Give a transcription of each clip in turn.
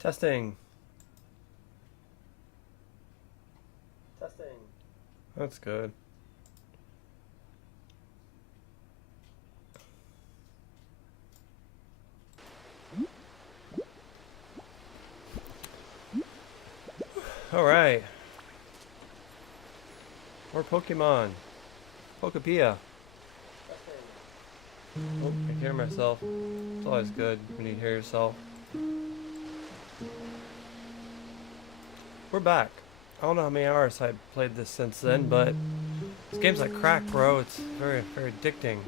Testing. Testing. That's good. All right. More Pokemon. Pokopia. Oh, I can hear myself. It's always good when you hear yourself. We're back. I don't know how many hours I played this since then, but this game's like crack, bro. It's very, very addicting.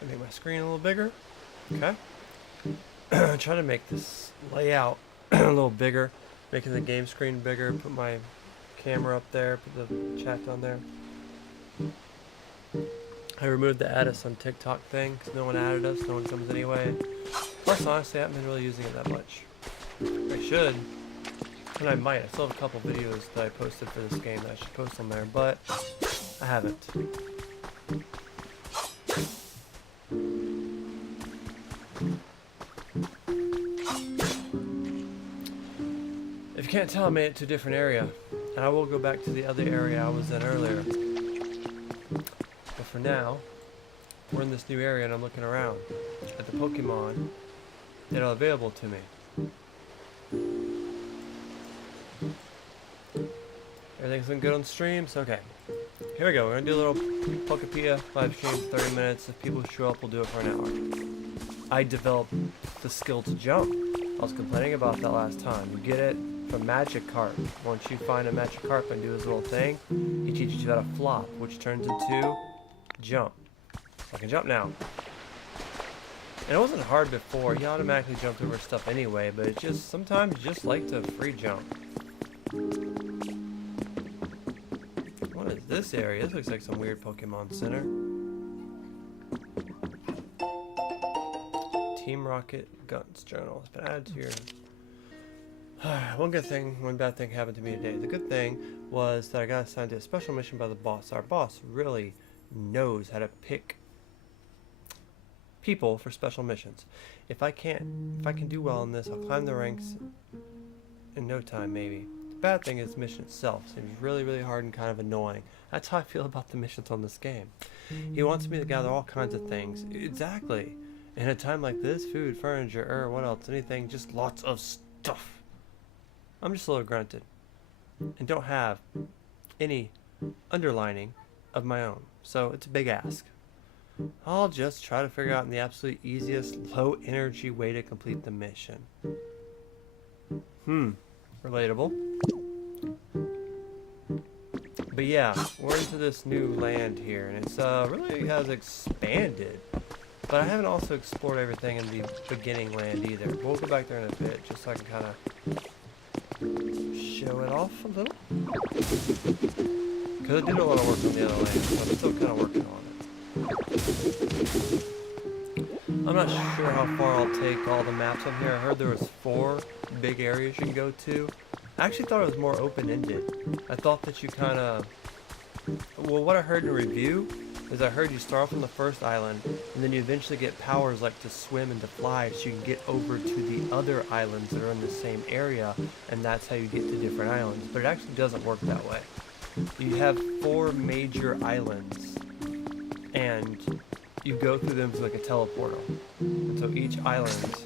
I make my screen a little bigger. Okay. Try to make this layout a little bigger, making the game screen bigger. Put my camera up there. Put the chat down there. I removed the add us on TikTok thing because no one added us. No one comes anyway. Plus, honestly, I haven't been really using it that much. I should, and I might. I still have a couple videos that I posted for this game that I should post on there, but I haven't. If you can't tell, I made it to a different area, and I will go back to the other area I was in earlier. But for now, we're in this new area, and I'm looking around at the Pokemon that are available to me. Everything's been good on streams? Okay. Here we go. We're going to do a little Pokopia live stream for 30 minutes. If people show up, we'll do it for an hour. I developed the skill to jump. I was complaining about that last time. You get it from Magikarp. Once you find a Magikarp and do his little thing, he teaches you how to flop, which turns into jump. So I can jump now. And it wasn't hard before. He automatically jumped over stuff anyway, but it's just, sometimes you just like to free jump. What is this area? This looks like some weird Pokemon Center. Team Rocket Guns Journal. It's been added to your... One good thing, one bad thing happened to me today. The good thing was that I got assigned to a special mission by the boss. Our boss really knows how to pick people for special missions. If I can do well in this, I'll climb the ranks in no time, maybe. The bad thing is the mission itself seems really, really hard and kind of annoying. That's how I feel about the missions on this game. He wants me to gather all kinds of things. Exactly. In a time like this, food, furniture, what else, anything, just lots of stuff. I'm just a little grunted and don't have any underlining of my own, so it's a big ask. I'll just try to figure out the absolute easiest low energy way to complete the mission. Relatable. But yeah, we're into this new land here, and it's really has expanded. But I haven't also explored everything in the beginning land either. We'll go back there in a bit, just so I can kind of show it off a little. Because I did a lot of work on the other land, so I'm still kind of working on it. I'm not sure how far I'll take all the maps on here. I heard there was 4 big areas you can go to. I actually thought it was more open-ended. I thought that you kind of... Well, what I heard in a review is I heard you start off on the first island, and then you eventually get powers like to swim and to fly, so you can get over to the other islands that are in the same area, and that's how you get to different islands. But it actually doesn't work that way. You have 4 major islands, and you go through them through like a teleportal. And so each island,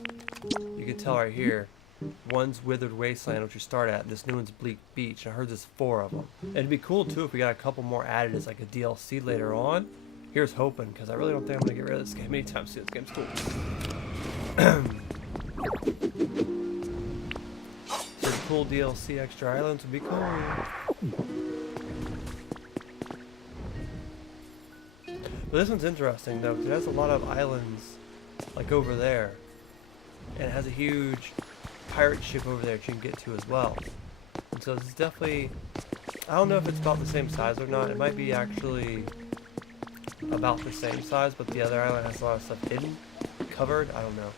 you can tell right here, one's Withered Wasteland, which you start at, and this new one's Bleak Beach. I heard there's 4 of them. It'd be cool too if we got a couple more added as like a DLC later on. Here's hoping, because I really don't think I'm gonna get rid of this game anytime soon. This game's cool. So cool DLC, extra islands would be cool. But this one's interesting though, because it has a lot of islands like over there, and it has a huge pirate ship over there that you can get to as well. And so this is definitely, I don't know if it's about the same size or not. It might be actually about the same size, but the other island has a lot of stuff hidden, covered. I don't know.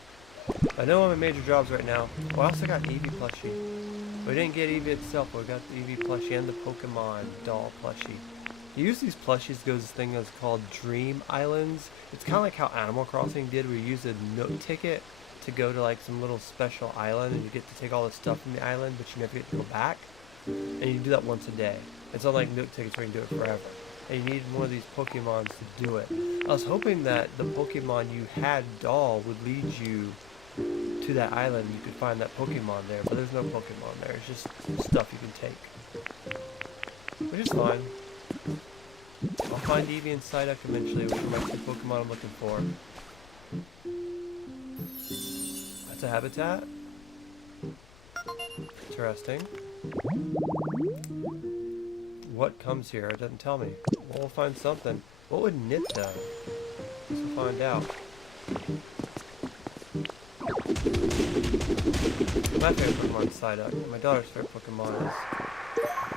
I know I'm in major jobs right now. Well, I also got Eevee plushie. We didn't get Eevee itself, but we got the Eevee plushie and the Pokemon doll plushie. You use these plushies to go to this thing that's called Dream Islands. It's kind of like how Animal Crossing did, where you use a note ticket to go to like some little special island, and you get to take all the stuff from the island, but you never get to go back. And you do that once a day. It's not like note tickets where you can do it forever. And you need one of these Pokemons to do it. I was hoping that the Pokemon you had doll would lead you to that island and you could find that Pokemon there, but there's no Pokemon there. It's just stuff you can take. Which is fine. I'll find Eevee and Psyduck eventually, which are my two Pokemon I'm looking for. That's a habitat. Interesting. What comes here? It doesn't tell me. Well, we'll find something. What would knit though? We'll find out. My favorite Pokemon is Psyduck. My daughter's favorite Pokemon is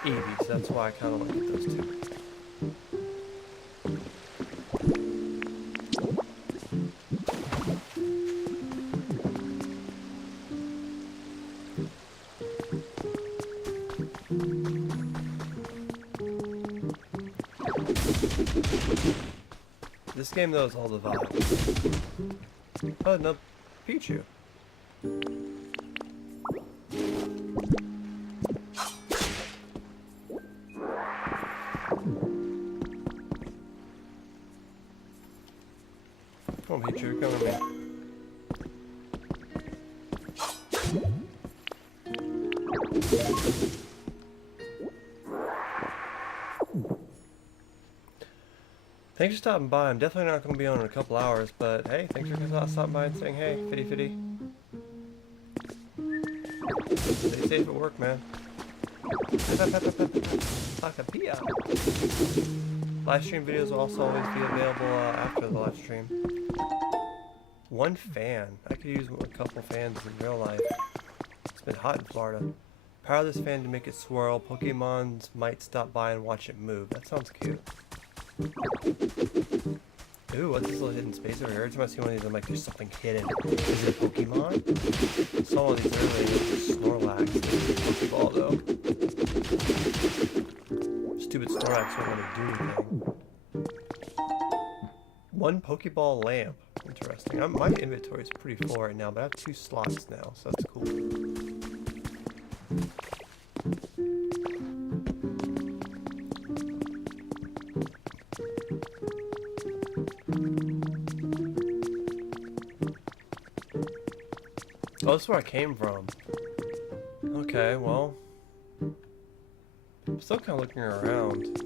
Eevee, so that's why I kind of want to get those two. This game knows all the vibes. Oh, no, Pichu. Come on, Pichu, come with me. Thanks for stopping by. I'm definitely not going to be on in a couple hours, but hey, thanks for stopping by and saying hey, Fitty Fitty. Stay safe at work, man. Pokopia. Live stream videos will also always be available after the live stream. One fan. I could use a couple fans in real life. It's been hot in Florida. Power this fan to make it swirl. Pokemons might stop by and watch it move. That sounds cute. Ooh, what's this little hidden space over here? Every time I see one of these, I'm like, there's something hidden. Is it a Pokemon? I saw one of these earlier. It's a Snorlax. Pokeball, though. Stupid Snorlax won't let me do anything. One Pokeball lamp. Interesting. My inventory is pretty full right now, but I have 2 slots now, so that's cool. Oh, that's where I came from. Okay, well, I'm still kind of looking around.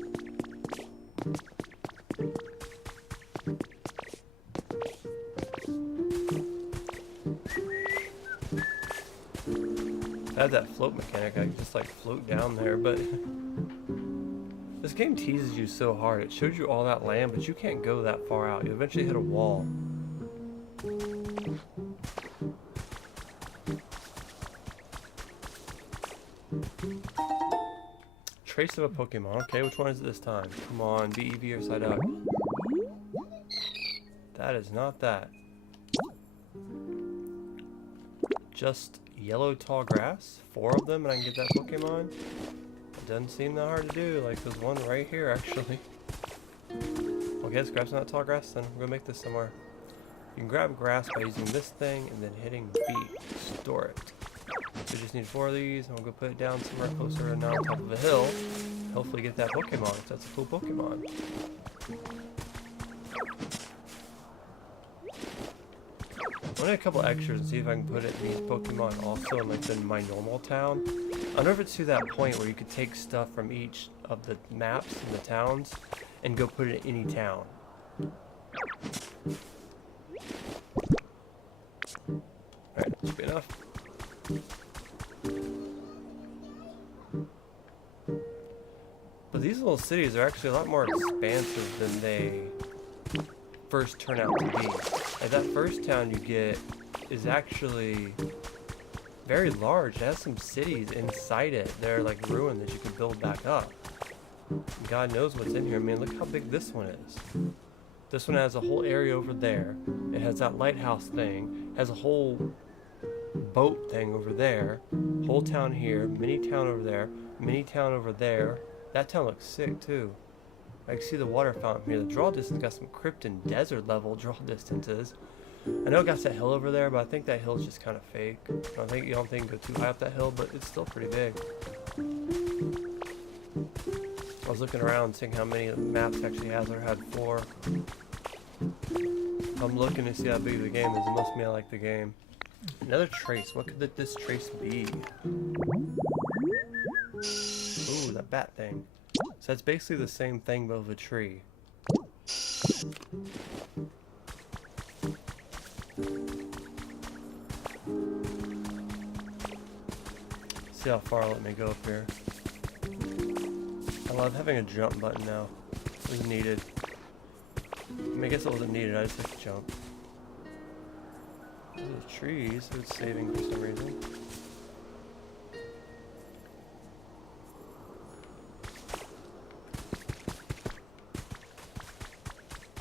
I had that float mechanic, I could just like float down there, but this game teases you so hard. It shows you all that land, but you can't go that far out. You eventually hit a wall. Trace of a Pokemon. Okay, which one is it this time? Come on, be Eevee or Psyduck. That is not that. Just yellow tall grass. 4 of them and I can get that Pokemon. It doesn't seem that hard to do. Like there's one right here actually. Okay, let's grab some of that tall grass then. We're gonna make this somewhere. You can grab grass by using this thing and then hitting B. Store it. We just need 4 of these, and we'll go put it down somewhere closer and not on top of a hill. Hopefully get that Pokemon, if that's a cool Pokemon. I want a couple extras and see if I can put it in these Pokemon also in like my normal town. I don't know if it's to that point where you could take stuff from each of the maps in the towns and go put it in any town. Alright, that should be enough. But these little cities are actually a lot more expansive than they first turn out to be. Like that first town you get is actually very large. It has some cities inside it that are like ruined that you can build back up. God knows what's in here. I mean, look how big this one is. This one has a whole area over there. It has that lighthouse thing. It has a whole boat thing over there. Whole town here. Mini town over there. Mini town over there. That town looks sick too. I can see the water fountain here. The draw distance got some Krypton desert level draw distances. I know it got that hill over there, but I think that hill's just kind of fake. You don't think go too high up that hill, but it's still pretty big. I was looking around seeing how many maps actually has or had 4. I'm looking to see how big the game is. It must mean I like the game. Another trace. What could this trace be? Ooh, that bat thing. So it's basically the same thing but with a tree. See how far let me go up here. I love having a jump button now. It was needed. I mean, I guess it wasn't needed, I just like to jump. Those trees, it was saving for some reason.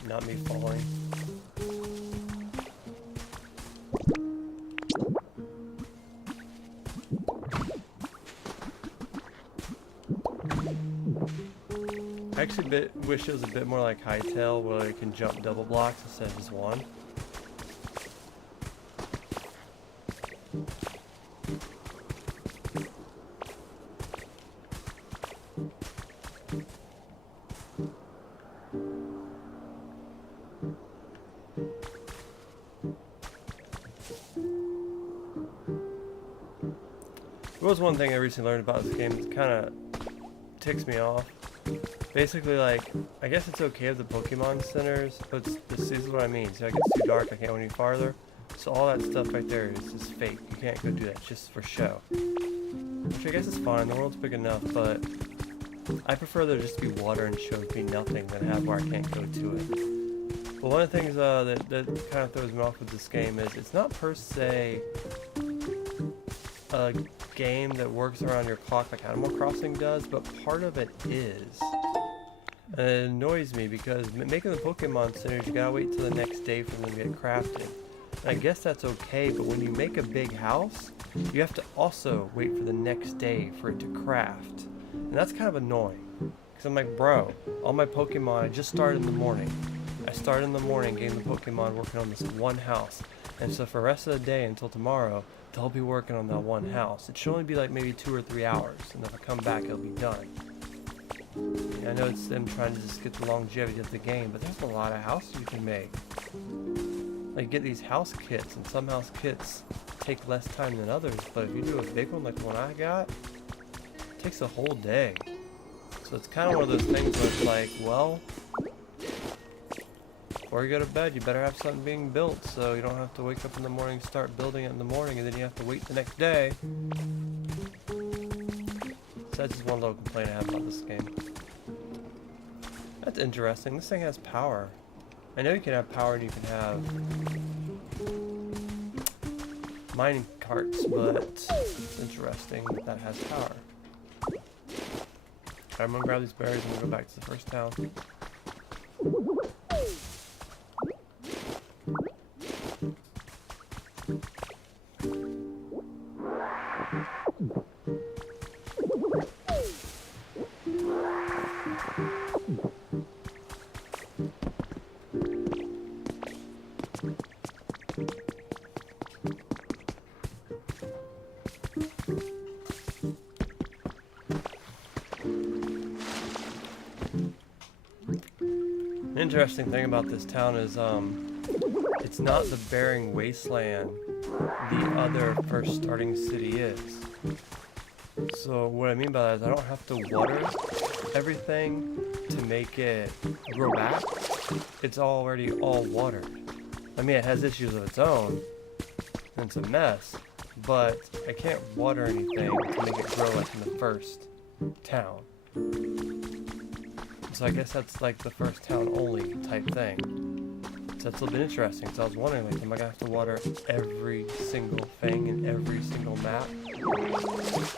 Not me falling. I actually wish it was a bit more like Hightail, where you can jump double blocks instead of just one. There was one thing I recently learned about this game that kind of ticks me off. Basically, like, I guess it's okay with the Pokemon centers, but this is what I mean. So it gets too dark, I can't go any farther. So all that stuff right there is just fake. You can't go do that, it's just for show. Which I guess is fine, the world's big enough, but I prefer there just to be water and show be nothing than have where I can't go to it. But one of the things that kind of throws me off with this game is it's not per se a game that works around your clock like Animal Crossing does, but part of it is. And it annoys me because making the Pokemon centers, you gotta wait till the next day for them to get crafted. And I guess that's okay, but when you make a big house, you have to also wait for the next day for it to craft. And that's kind of annoying. Because I'm like, bro, all my Pokemon, I just started in the morning. I started in the morning getting the Pokemon working on this one house. And so for the rest of the day until tomorrow, they'll be working on that one house. It should only be like maybe 2 or 3 hours. And if I come back, it'll be done. I know it's them trying to just get the longevity of the game, but there's a lot of houses you can make. Like, get these house kits, and some house kits take less time than others, but if you do a big one like the one I got, it takes a whole day. So it's kind of one of those things where it's like, well, before you go to bed, you better have something being built, so you don't have to wake up in the morning, start building it in the morning, and then you have to wait the next day. So that's just one little complaint I have about this game. That's interesting. This thing has power. I know you can have power and you can have mining carts, but it's interesting that that has power. I'm gonna grab these berries and we'll go back to the first town. An interesting thing about this town is it's not the barren wasteland the other first starting city is. So what I mean by that is I don't have to water everything to make it grow back. It's already all watered. I mean, it has issues of its own, and it's a mess, but I can't water anything to make it grow like in the first town. So I guess that's like the first town only type thing. So that's a little bit interesting. So I was wondering, like, am I gonna have to water every single thing in every single map?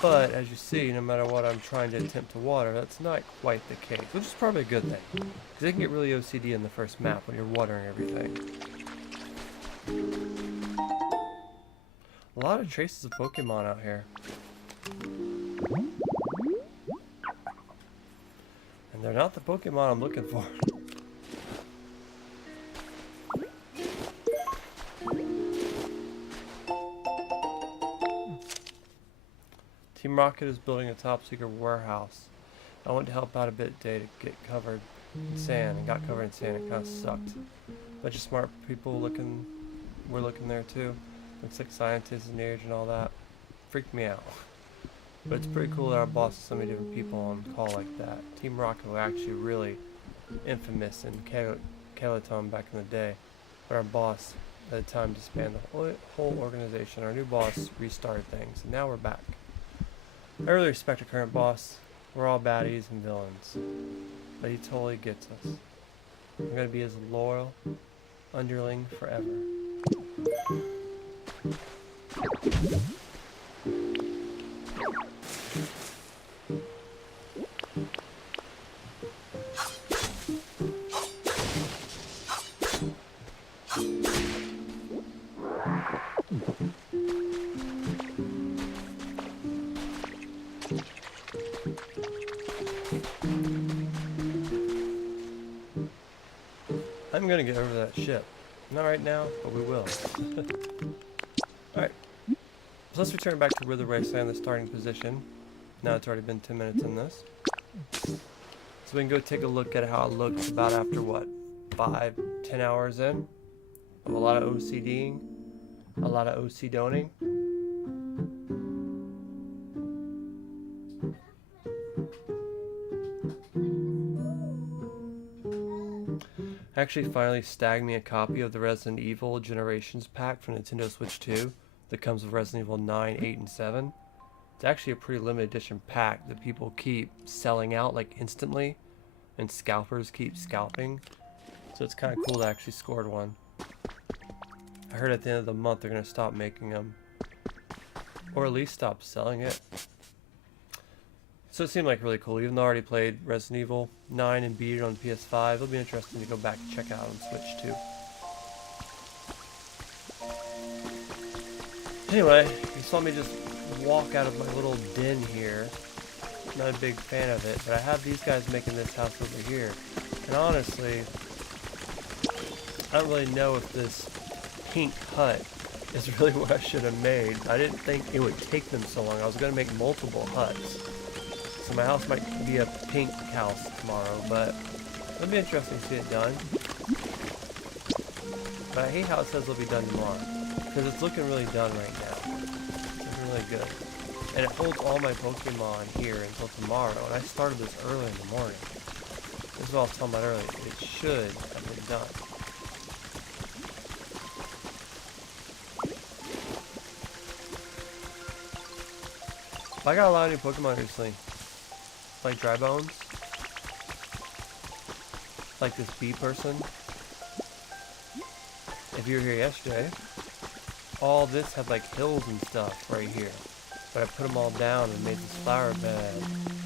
But as you see, no matter what I'm trying to attempt to water, that's not quite the case, which is probably a good thing. Because it can get really OCD in the first map when you're watering everything. A lot of traces of Pokemon out here. And They're not the Pokemon I'm looking for. Team Rocket is building a top secret warehouse. I went to help out a bit today to get covered in sand and got covered in sand. It kind of sucked. Bunch of smart people were looking there too. Looks like scientists and age and all that. Freaked me out. But it's pretty cool that our boss has so many different people on call like that. Team Rocket was actually really infamous in Calaton back in the day. But our boss at the time disbanded the whole organization. Our new boss restarted things, and now we're back. I really respect our current boss. We're all baddies and villains. But he totally gets us. I'm gonna be his loyal underling forever. I'm gonna get over that ship. Not right now, but we will. Alright. So let's return back to Wither Wasteland, the starting position. Now it's already been 10 minutes in this. So we can go take a look at how it looks about after what? 5-10 hours in? Of a lot of OCDing. A lot of OC-doning. I actually finally snagged me a copy of the Resident Evil Generations pack from Nintendo Switch 2 that comes with Resident Evil 9, 8, and 7. It's actually a pretty limited edition pack that people keep selling out like instantly, and scalpers keep scalping. So it's kind of cool to actually scored one. I heard at the end of the month they're going to stop making them, or at least stop selling it. So it seemed like really cool. Even though I already played Resident Evil 9 and beat it on PS5, it'll be interesting to go back and check out on Switch too. Anyway, you saw me just walk out of my little den here. Not a big fan of it, but I have these guys making this house over here. And honestly, I don't really know if this pink hut is really what I should have made. I didn't think it would take them so long. I was going to make multiple huts. So my house might be a pink house tomorrow, but it'll be interesting to see it done. But I hate how it says it'll be done tomorrow, because it's looking really done right now. It's looking really good. And it holds all my Pokemon here until tomorrow, and I started this early in the morning. This is what I was talking about earlier. It should have been done. I got a lot of new Pokemon recently. Like Dry Bones. Like this bee person. If you were here yesterday, all this had like hills and stuff right here. But I put them all down and made this flower bed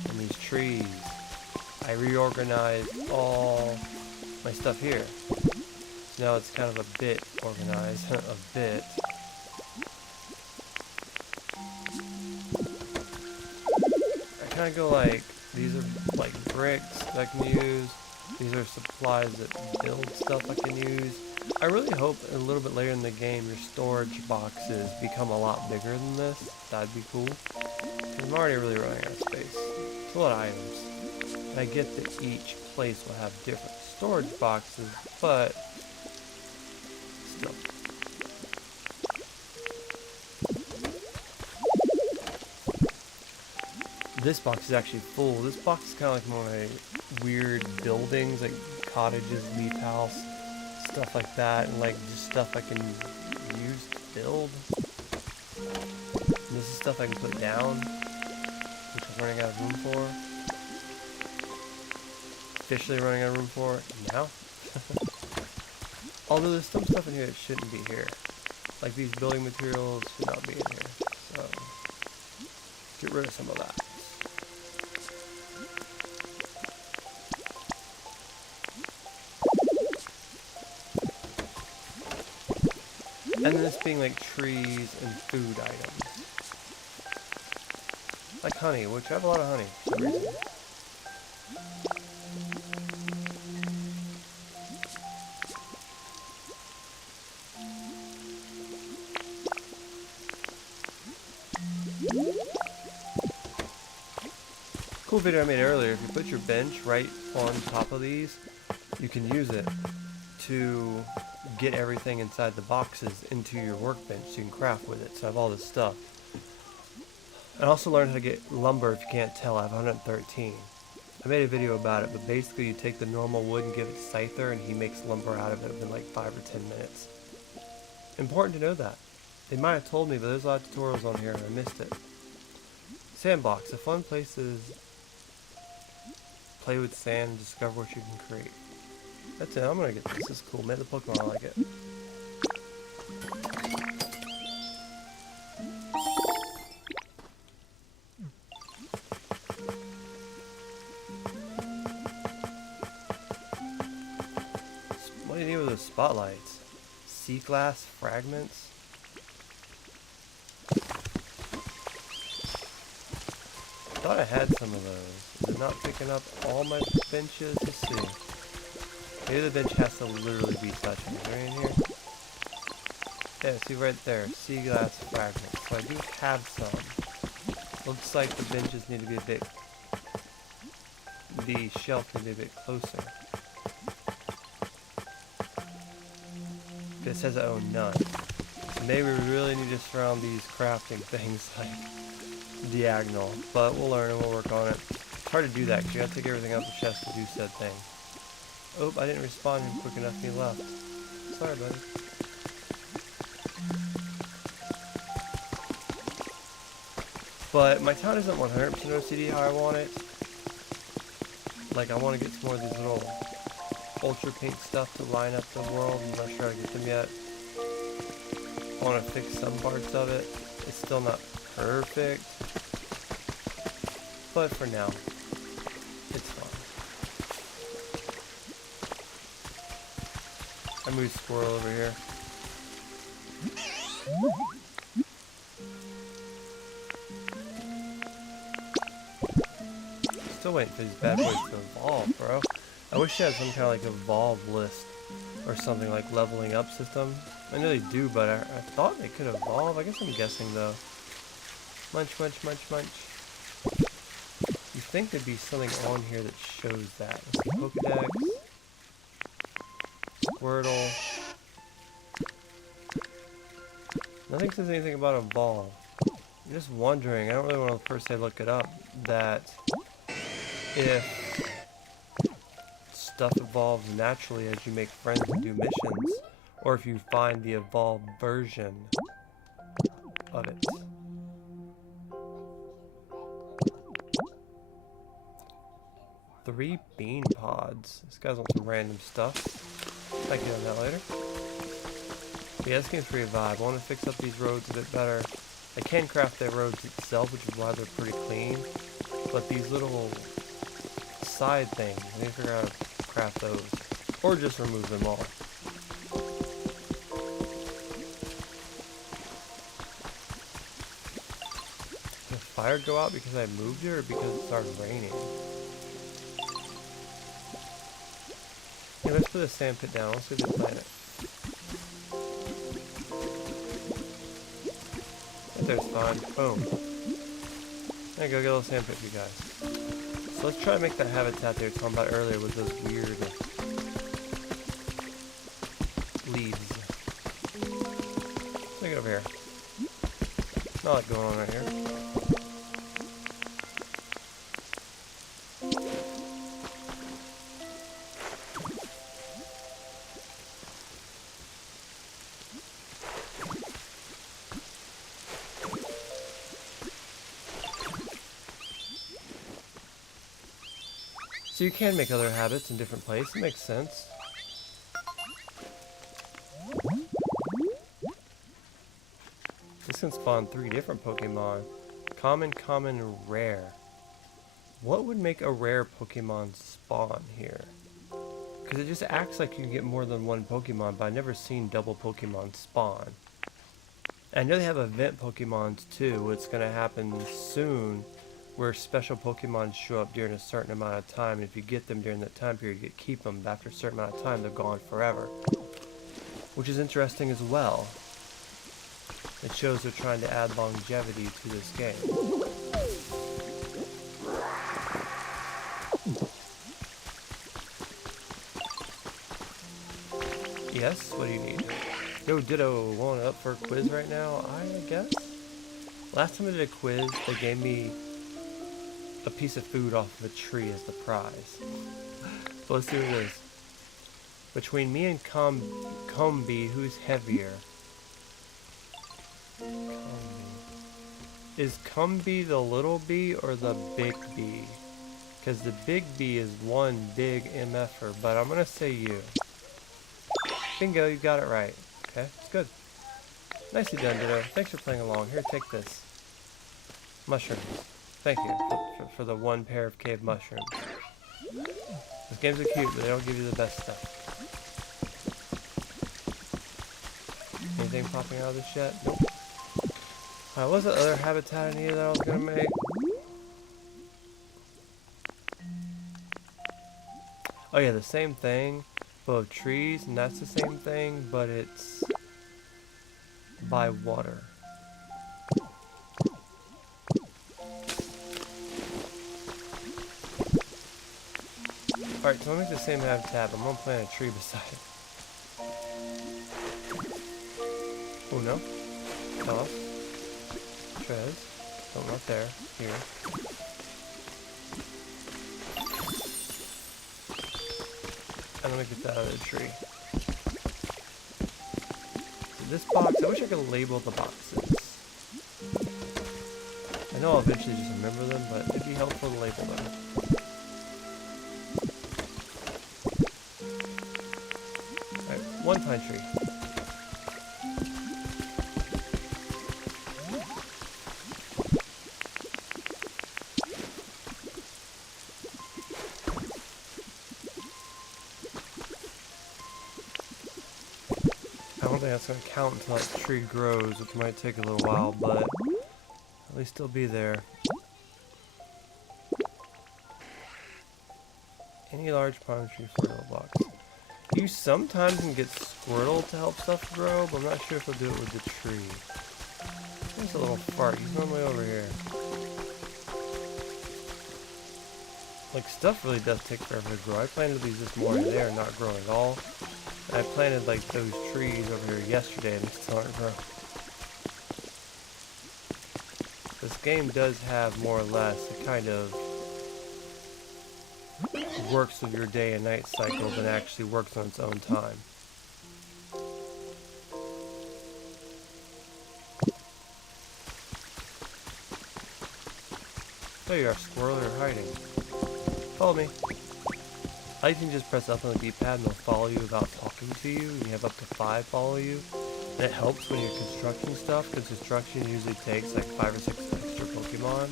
and these trees. I reorganized all my stuff here. So now it's kind of a bit organized, a bit. I kind of go like, these are like bricks that I can use. These are supplies that build stuff I can use. I really hope a little bit later in the game your storage boxes become a lot bigger than this. That'd be cool. I'm already really running out of space. It's a lot of items. And I get that each place will have different storage boxes, but still. This box is actually full. This box is kind of like one of my weird buildings, like cottages, leaf house, stuff like that, and like just stuff I can use to build. And this is stuff I can put down, which I'm running out of room for. Officially running out of room for now. Although there's some stuff in here that shouldn't be here. Like these building materials should not be in here. So get rid of some of that. And then this being like trees and food items. Like honey, which I have a lot of honey for some reason. Cool video I made earlier. If you put your bench right on top of these, you can use it to get everything inside the boxes into your workbench so you can craft with it. So I have all this stuff. I also learned how to get lumber. If you can't tell, I have 113. I made a video about it, but basically you take the normal wood and give it to Scyther and he makes lumber out of it within like 5 or 10 minutes. Important to know that. They might have told me, but there's a lot of tutorials on here and I missed it. Sandbox. A fun place to play with sand and discover what you can create. That's it. I'm gonna get this. This is cool. Made the Pokemon, I like it. What do you need with those spotlights? Sea glass fragments? I thought I had some of those. Is it not picking up all my benches? Let's see. Maybe the bench has to literally be touching. Is there any in here? Yeah, see right there. Sea glass fragments. So I do have some. Looks like the benches need to be a bit... The shelf needs to be a bit closer. It says I own none. Maybe we really need to surround these crafting things like diagonal, but we'll learn and we'll work on it. It's hard to do that because you gotta take everything out of the chest to do said thing. Oh, I didn't respond quick enough and he left. Sorry, buddy. But my town isn't 100% OCD how I want it. Like, I want to get some more of these little ultra pink stuff to line up the world. I'm not sure how to get them yet. I want to fix some parts of it. It's still not perfect. But for now, it's fine. I moved squirrel over here. Still waiting for these bad boys to evolve, bro. I wish I had some kind of like evolve list or something like leveling up system. I know they do, but I thought they could evolve. I guess I'm guessing though. Munch, munch, munch, munch. You think there'd be something on here that shows that. Pokedex. Squirtle. Nothing says anything about evolve. I'm just wondering, I don't really want to per se look it up, that if stuff evolves naturally as you make friends and do missions, or if you find the evolved version of it. Three bean pods. This guy's on some random stuff. I'll get on that later. But yeah, this game's pretty vibe. I want to fix up these roads a bit better. I can craft the roads itself, which is why they're pretty clean. But these little side things, I need to figure out how to craft those. Or just remove them all. Did the fire go out because I moved it or because it started raining? Okay, let's put the sand pit down. Let's see if they plant it. Right there's fine. Boom. There you go, get a little sand pit for you guys. So let's try to make that habitat they were talking about earlier with those weird leaves. Look it over here. Not a lot going on right here. So you can make other habits in different places. It makes sense. This can spawn 3 different Pokemon. Common, common, and rare. What would make a rare Pokemon spawn here? Because it just acts like you can get more than one Pokemon, but I've never seen double Pokemon spawn. And I know they have event Pokemons too. It's going to happen soon, where special Pokemon show up during a certain amount of time, and if you get them during that time period, you keep them. After a certain amount of time, they're gone forever. Which is interesting as well. It shows they're trying to add longevity to this game. Yes, what do you need? Yo, Ditto, going up for a quiz right now, I guess? Last time I did a quiz, they gave me a piece of food off of a tree as the prize. So let's see what it is. Between me and Combi, who's heavier? Combi. Is Combi the little bee or the big bee? Because the big bee is one big MFer, but I'm going to say you. Bingo, you got it right. Okay, it's good. Nicely done, Ditto. Thanks for playing along. Here, take this. Mushrooms. Thank you for the one pair of cave mushrooms. Those games are cute, but they don't give you the best stuff. Anything popping out of this yet? Nope. Alright, what was the other habitat I needed that I was going to make? Oh yeah, the same thing. Full of trees, and that's the same thing, but it's by water. Alright, so I'll make the same habitat, but I'm gonna plant a tree beside it. Oh no. Toss. Treads. Oh, not there. Here. And let me get that other tree. So this box, I wish I could label the boxes. I know I'll eventually just remember them, but it'd be helpful to label them. Alright, one pine tree. I don't think that's going to count until that tree grows, which might take a little while, but at least it'll be there. Any large pine tree fertile box. You sometimes can get Squirtle to help stuff grow, but I'm not sure if I'll do it with the tree. There's a little fart. He's normally over here. Like, stuff really does take forever to grow. I planted these this morning. They are not growing at all. I planted like those trees over here yesterday and they still aren't growing. This game does have more or less, it kind of works with your day and night cycle than actually works on its own time. There you are, squirrel, you're hiding. Follow me. I think you can just press up on the D-pad and they'll follow you without talking to you. You have up to 5 follow you. And it helps when you're constructing stuff, because construction usually takes like 5 or 6 extra Pokemon.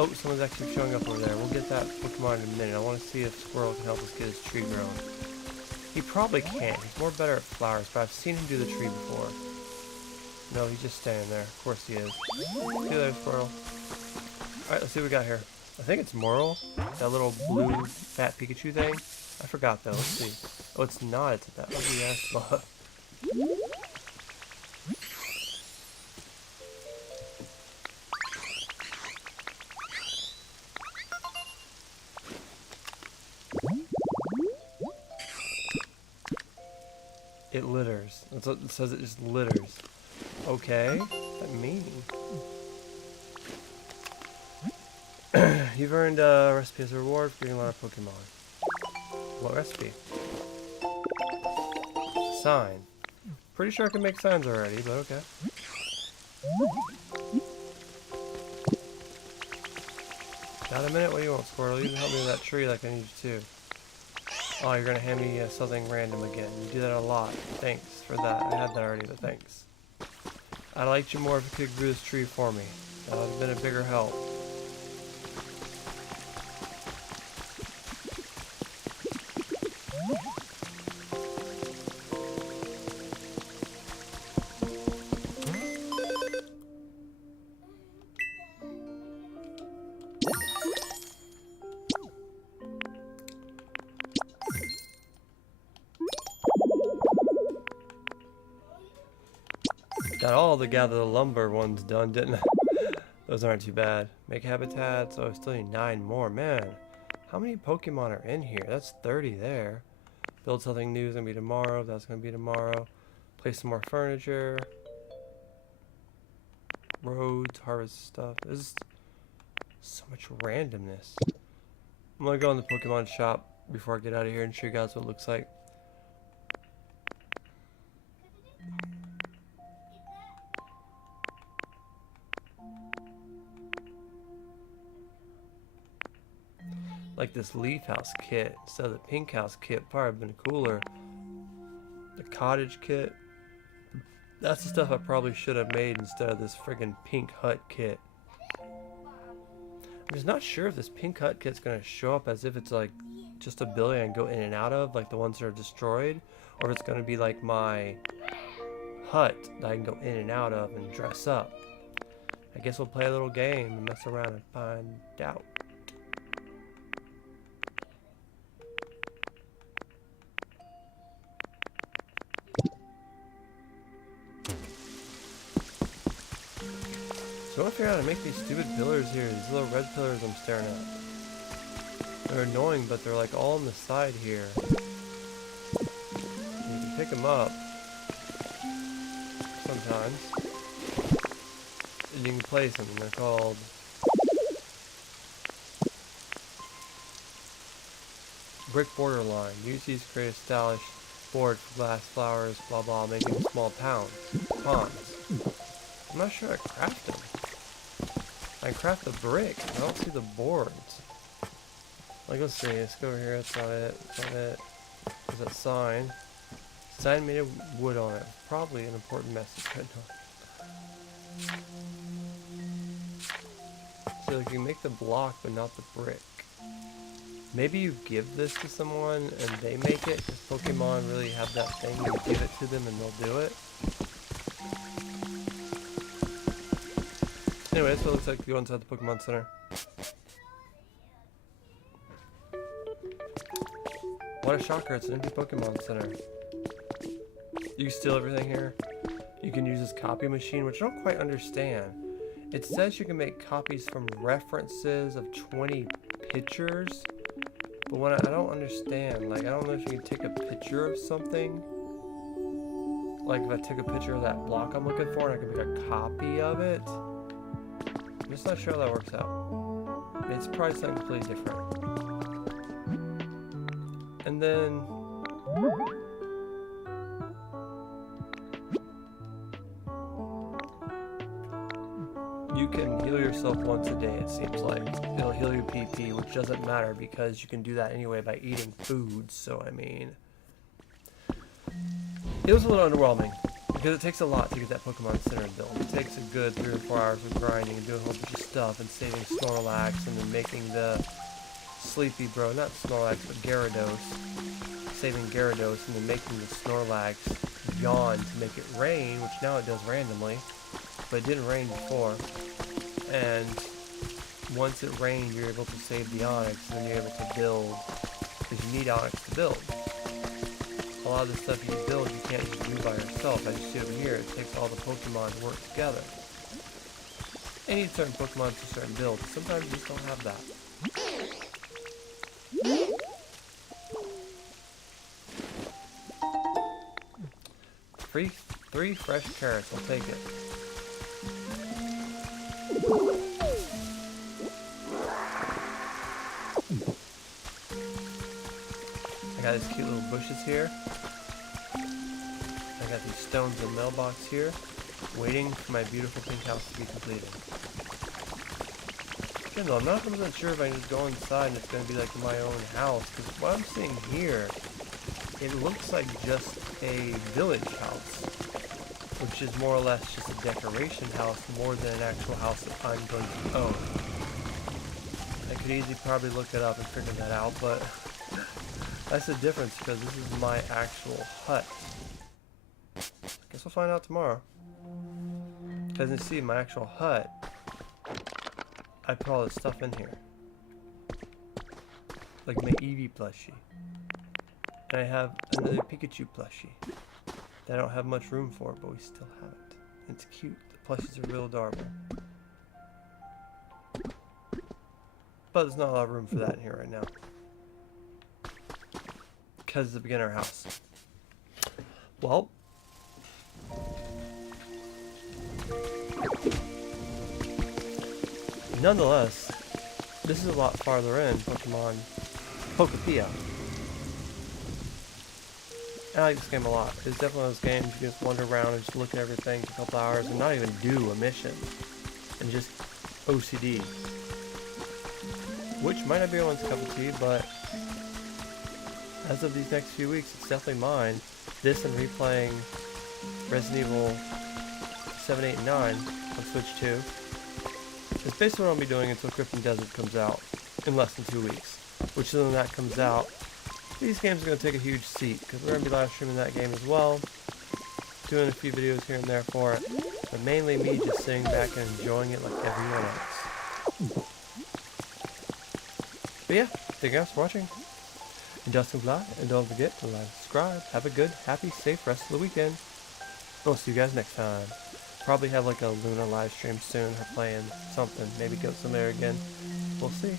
Oh, someone's actually showing up over there. We'll get that Pokemon in a minute. I want to see if Squirrel can help us get his tree grown. He probably can't. He's more better at flowers, but I've seen him do the tree before. No, he's just standing there. Of course he is. See you later, Squirrel. Alright, let's see what we got here. I think it's Moral, that little blue fat Pikachu thing. I forgot though, let's see. Oh, it's not, it's that ugly ass bug. It litters. That's what it says, it just litters. Okay, what does that mean? You've earned a recipe as a reward for getting a lot of Pokemon. What recipe? Sign. Pretty sure I can make signs already, but okay. Got a minute? What do you want, Squirtle? You can help me with that tree like I need you to. Oh, you're gonna hand me something random again. You do that a lot. Thanks for that. I had that already, but thanks. I'd like you more if you could grow this tree for me. That would have been a bigger help. Got all the gather the lumber ones done, didn't I? Those aren't too bad. Make habitats. Oh, I still need 9 more. Man, how many Pokemon are in here? That's 30 there. Build something new is going to be tomorrow. That's going to be tomorrow. Place some more furniture. Roads, harvest stuff. This is so much randomness. I'm going to go in the Pokemon shop before I get out of here and show you guys what it looks like. Like this leaf house kit instead of the pink house kit, probably been cooler. The cottage kit, that's the stuff I probably should have made instead of this friggin' pink hut kit. I'm just not sure if this pink hut kit's gonna show up as if it's like just a building I can go in and out of, like the ones that are destroyed, or if it's gonna be like my hut that I can go in and out of and dress up. I guess we'll play a little game and mess around and find out. So I want to figure out how to make these stupid pillars here, these little red pillars I'm staring at. They're annoying, but they're like all on the side here. And you can pick them up sometimes, and you can place them, and they're called brick borderline. Use these to create a stylish board for glass flowers, blah blah, making small ponds. I'm not sure how to craft them. I can craft the brick. I don't see the boards. Like, let's see. Let's go over here. That's not it. That's not it. There's that sign. Sign made of wood on it. Probably an important message right now. So, like, you make the block, but not the brick. Maybe you give this to someone and they make it, because Pokemon really have that thing. You give it to them and they'll do it. Anyway, that's what it looks like if you go inside the Pokemon Center. What a shocker, it's an empty Pokemon Center. You can steal everything here. You can use this copy machine, which I don't quite understand. It says you can make copies from references of 20 pictures, but when I don't understand, like, I don't know if you can take a picture of something. Like, if I took a picture of that block I'm looking for and I can make a copy of it. I'm just not sure how that works out. It's probably something completely different. And then you can heal yourself once a day, it seems like. It'll heal your PP, which doesn't matter because you can do that anyway by eating food, so I mean. It was a little underwhelming. Because it takes a lot to get that Pokemon Center built. It takes a good 3 or 4 hours of grinding and doing a whole bunch of stuff and saving Snorlax and then making the Sleepy Bro, not Snorlax, but Gyarados. Saving Gyarados and then making the Snorlax yawn to make it rain, which now it does randomly, but it didn't rain before. And once it rained, you're able to save the Onix and then you're able to build, because you need Onix to build. A lot of the stuff you build, you can't just do by yourself. As you see over here, it takes all the Pokemon to work together. And you need certain Pokemon for certain builds. Sometimes you just don't have that. Three fresh carrots, I'll take it. I got these cute little bushes here. I got these stones in the mailbox here, waiting for my beautiful pink house to be completed. Again though, I'm not 100% sure if I can just go inside and it's going to be like my own house, because what I'm seeing here, it looks like just a village house, which is more or less just a decoration house more than an actual house that I'm going to own. I could easily probably look it up and figure that out, but that's the difference, because this is my actual hut. Guess we'll find out tomorrow. Because you see, my actual hut, I put all this stuff in here. Like my Eevee plushie. And I have another Pikachu plushie that I don't have much room for, but we still have it. It's cute. The plushies are real adorable. But there's not a lot of room for that in here right now. Because it's a beginner house. Well. Nonetheless, this is a lot farther in Pokemon Pokopia. I like this game a lot. It's definitely one of those games you can just wander around and just look at everything for a couple hours and not even do a mission. And just OCD. Which might not be everyone's cup of tea, but as of these next few weeks, it's definitely mine. This and replaying Resident Evil 7, 8, and 9 on Switch 2. It's basically what I'll be doing until Krypton Desert comes out in less than 2 weeks. Which then when that comes out, these games are going to take a huge seat, because we're going to be live streaming that game as well. Doing a few videos here and there for it. But mainly me just sitting back and enjoying it like everyone else. But yeah, thank you guys for watching. And Dustin Glad, and don't forget to like, subscribe. Have a good, happy, safe rest of the weekend. We'll see you guys next time. Probably have like a Luna live stream soon, her playing something. Maybe go somewhere again. We'll see.